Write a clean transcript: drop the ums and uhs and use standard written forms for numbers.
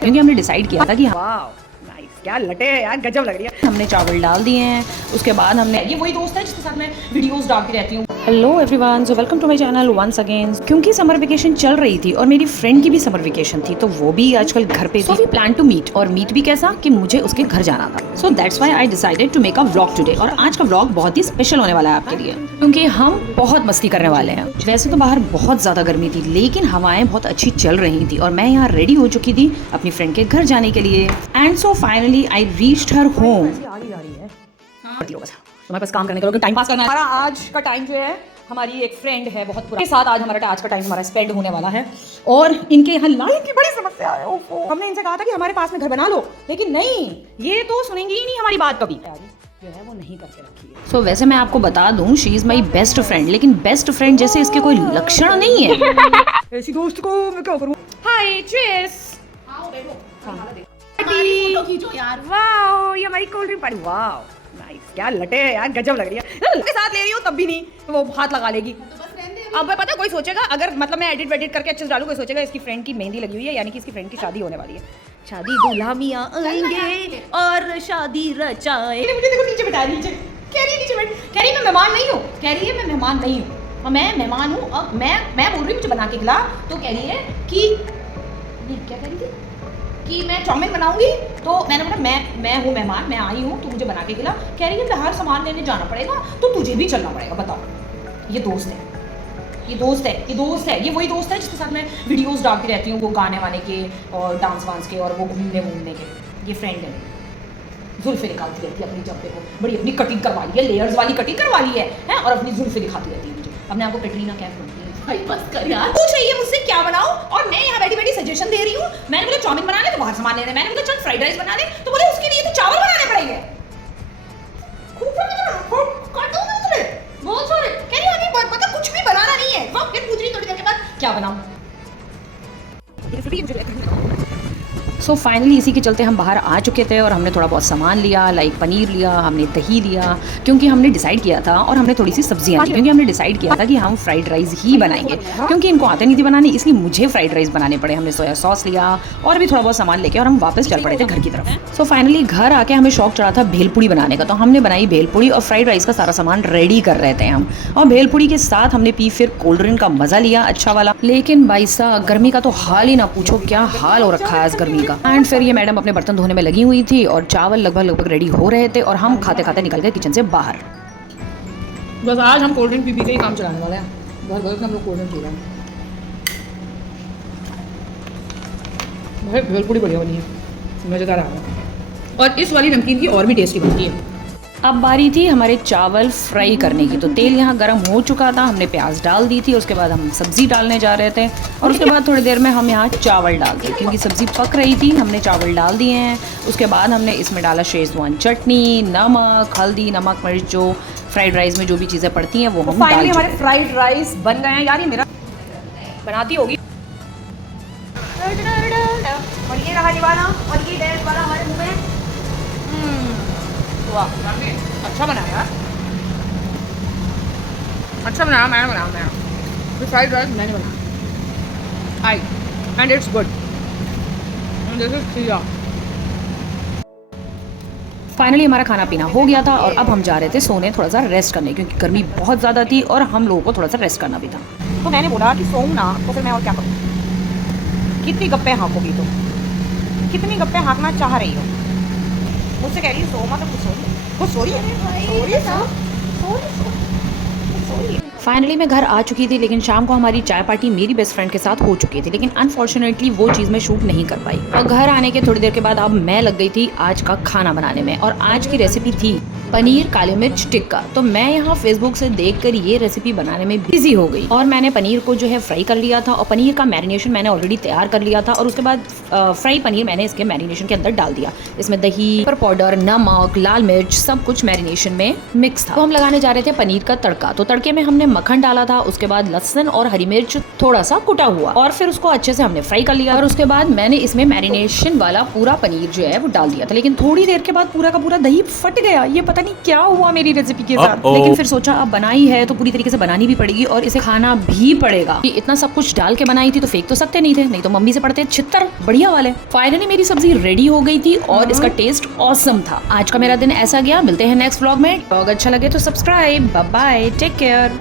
क्योंकि हमने डिसाइड किया था कि क्या लटे है यार, गजब लग रही है। हमने चावल डाल दिए हैं। उसके बाद हमने ये वही दोस्त है जिसके साथ मैं वीडियोस डालती रहती हूँ। Hello everyone, so welcome to my channel once again. क्योंकि समर वेकेशन चल रही थी और मेरी फ्रेंड की भी समर वेकेशन थी, तो वो भी आजकल घर पे थी। वी प्लान टू मीट, और मीट भी कैसा कि मुझे उसके घर जाना था। So that's why I decided to make a vlog today. और आज का व्लॉग बहुत ही स्पेशल होने वाला है आपके लिए, क्योंकि हम बहुत मस्ती करने वाले हैं। वैसे तो बाहर बहुत ज्यादा गर्मी थी, लेकिन हवाएं बहुत अच्छी चल रही थी और मैं यहाँ रेडी हो चुकी थी अपनी फ्रेंड के घर जाने के लिए। And so finally I reached her home. तुम्हारे पास काम करने का टाइम पास करना है। हमारा आज का टाइम जो है, हमारी एक फ्रेंड है बहुत पुरानी, के साथ आज का टाइम हमारा स्पेंड होने वाला है। और इनके यहाँ लाइन की बड़ी समस्या है। हमने इनसे कहा था कि हमारे पास में घर बना लो, लेकिन नहीं, ये तो सुनेंगी ही नहीं हमारी बात कभी। जो है वो नहीं करके रखी है। सो वैसे मैं आपको बता दूं, she is my best friend, लेकिन बेस्ट फ्रेंड जैसे इसके कोई लक्षण नहीं है। ऐसी दोस्त को मैं क्या करूं। हाय चीयर्स। यार वाओ, ये हमारी cold drink party. Wow nice, क्या लटे है यार, गजब लग रही है। के साथ ले रही हूँ तब भी नहीं, तो वो हाथ लगा लेगी। अब पता है, कोई सोचेगा अगर मतलब मैं एडिट वेडिट करके अच्छे से डालूं, कोई सोचेगा इसकी फ्रेंड की मेहंदी लगी हुई है, यानी कि इसकी फ्रेंड की शादी होने वाली है। शादी दूल्हा मियां आएंगे और शादी रचाएंगे। मुझे देखो नीचे बिठा, नीचे कह रही है, नीचे बैठ। कह रही है मैं मेहमान नहीं हूँ, कह रही है मैं मेहमान नहीं हूँ, और मैं मेहमान हूँ। और मैं बोल रही हूँ मुझे बना के खिला, तो कह रही है कि क्या कह रही थी कि मैं चाउमीन बनाऊंगी। तो मैंने बोला मैं हूँ मेहमान, मैं आई हूँ, तो मुझे बना के खिला। कह रही है बाहर सामान लेने जाना पड़ेगा, तो तुझे भी चलना पड़ेगा। बताओ, ये दोस्त है, ये दोस्त है, ये दोस्त है, ये वही दोस्त है जिसके साथ मैं वीडियोस डालती रहती हूँ, वो गाने वाने के और डांस वांस के और वो घूमने वूमने के। ये फ्रेंड है, जुल्फे निकालती रहती है अपनी जब्बे को, बड़ी अपनी कटिंग करवा ली है, लेयर्स वाली कटिंग करवा ली है और अपनी जुल्फे दिखाती रहती है मुझे। अपने आपको कैटरीना कैफ बोलती है। भाई बस कर यार, पूछ रही है मुझसे क्या बनाऊं, और मैं यहाँ बैठी बैठी सजेशन दे रही हूँ। मैंने बोला चाउमीन बना ले, तो बाहर सामान लेने। मैंने बोला चल फ्राइड राइस बना ले, तो बोले उसके लिए तो चावल बनाने पड़ेंगे। बहुत सारे कह रही है, पता कुछ भी बनाना नहीं है। वो फिर पूछ रही थोड़ी देर के बाद क्या बनाऊं। सो फाइनली इसी के चलते हम बाहर आ चुके थे और हमने थोड़ा बहुत सामान लिया, लाइक पनीर लिया, हमने दही लिया, क्योंकि हमने डिसाइड किया था, और हमने थोड़ी सी सब्जियां ली, क्योंकि हमने डिसाइड किया था कि हम फ्राइड राइस ही बनाएंगे, क्योंकि इनको आते नहीं थी बनाने, इसलिए मुझे फ्राइड राइस बनाने पड़े। हमने सोया सॉस लिया और भी थोड़ा बहुत सामान लेके, और हम वापस चल पड़े थे घर की तरफ। सो फाइनली घर आके हमें शौक चढ़ा था भेलपुड़ी बनाने का, तो हमने बनाई भेलपुड़ी और फ्राइड राइस का सारा सामान रेडी कर रहे थे हम। और भेलपुड़ी के साथ हमने पी फिर कोल्ड ड्रिंक का मजा लिया अच्छा वाला। लेकिन भाई साहब गर्मी का तो हाल ही ना पूछो, क्या हाल हो रखा है इस गर्मी का। एंड फिर ये मैडम अपने बर्तन धोने में लगी हुई थी और चावल लगभग रेडी हो रहे थे, और हम खाते खाते निकल गए किचन से बाहर। बस आज हम कोल्ड ड्रिंक पी के ही काम चलाने वाले हैं। बहुत गलत हम लोग कोल्ड ड्रिंक पी रहे हैं। भाई भेलपुड़ी बढ़िया बनी है, मज़ेदार आ रहा है, और इस वाली नमकीन की और भी टेस्टी बनती है। अब बारी थी हमारे चावल फ्राई करने की, तो तेल यहाँ गर्म हो चुका था, हमने प्याज डाल दी थी, उसके बाद हम सब्ज़ी डालने जा रहे थे, और उसके बाद थोड़ी देर में हम यहाँ चावल डाल दिए, क्योंकि सब्ज़ी पक रही थी। हमने चावल डाल दिए हैं। उसके बाद हमने इसमें डाला शेजवान चटनी, नमक, हल्दी, नमक, मिर्च, जो फ्राइड राइस में जो भी चीज़ें पड़ती हैं वो हम डाल चुके। हमारे फ्राइड राइस बन गए हैं यार। ये मेरा बनाती होगी, और ये रहा निवाला, और ये डेढ़ वाला हमारे मुंह में। वाह अच्छा बनाया यार, अच्छा बनाया। मैंने बनाया फ्राइड राइस, मैंने बनाया आई, and it's good. This is kheera. Finally हमारा खाना पीना हो गया था, और अब हम जा रहे थे सोने, थोड़ा सा रेस्ट करने, क्योंकि गर्मी बहुत ज़्यादा थी और हम लोगों को थोड़ा सा रेस्ट करना भी था। तो मैंने बोला कि सोऊं ना, तो फिर मैं और क्या करूँ। कितनी गप्पे हाँकोगी तुम, कितनी गप्पे हाँकना चाह रही हो। मुझसे कह रही है सो मत, कुछ सो रही है। फाइनली मैं घर आ चुकी थी, लेकिन शाम को हमारी चाय पार्टी मेरी बेस्ट फ्रेंड के साथ हो चुकी थी, लेकिन अनफॉर्चुनेटली वो चीज़ मैं शूट नहीं कर पाई। और घर आने के थोड़ी देर के बाद अब मैं लग गई थी आज का खाना बनाने में, और आज की रेसिपी थी पनीर काली मिर्च टिक्का। तो मैं यहाँ फेसबुक से देखकर ये रेसिपी बनाने में बिजी हो गई, और मैंने पनीर को जो है फ्राई कर लिया था, और पनीर का मैरिनेशन मैंने ऑलरेडी तैयार कर लिया था, और उसके बाद फ्राई पनीर मैंने इसके मैरिनेशन के अंदर डाल दिया। इसमें दही, पेपर पाउडर, नमक, लाल मिर्च, सब कुछ मैरिनेशन में मिक्स था। तो हम लगाने जा रहे थे पनीर का तड़का। तो तड़के में हमने मक्खन डाला था, उसके बाद लहसुन और हरी मिर्च थोड़ा सा कुटा हुआ, और फिर उसको अच्छे से हमने फ्राई कर लिया। और उसके बाद मैंने इसमें मैरिनेशन वाला पूरा पनीर जो है वो डाल दिया था, लेकिन थोड़ी देर के बाद पूरा का पूरा दही फट गया। ये पता नहीं क्या हुआ मेरी रेसिपी के साथ, लेकिन फिर सोचा अब बनाई है तो पूरी तरीके से बनानी भी पड़ेगी और इसे खाना भी पड़ेगा। इतना सब कुछ डाल के बनाई थी तो फेंक तो सकते नहीं थे, नहीं तो मम्मी से पड़ते छित्तर बढ़िया वाले। फाइनली मेरी सब्जी रेडी हो गई थी और इसका टेस्ट ऑसम था। आज का मेरा दिन ऐसा गया। मिलते हैं नेक्स्ट व्लॉग में। व्लॉग अच्छा लगे तो subscribe. Bye bye, take care.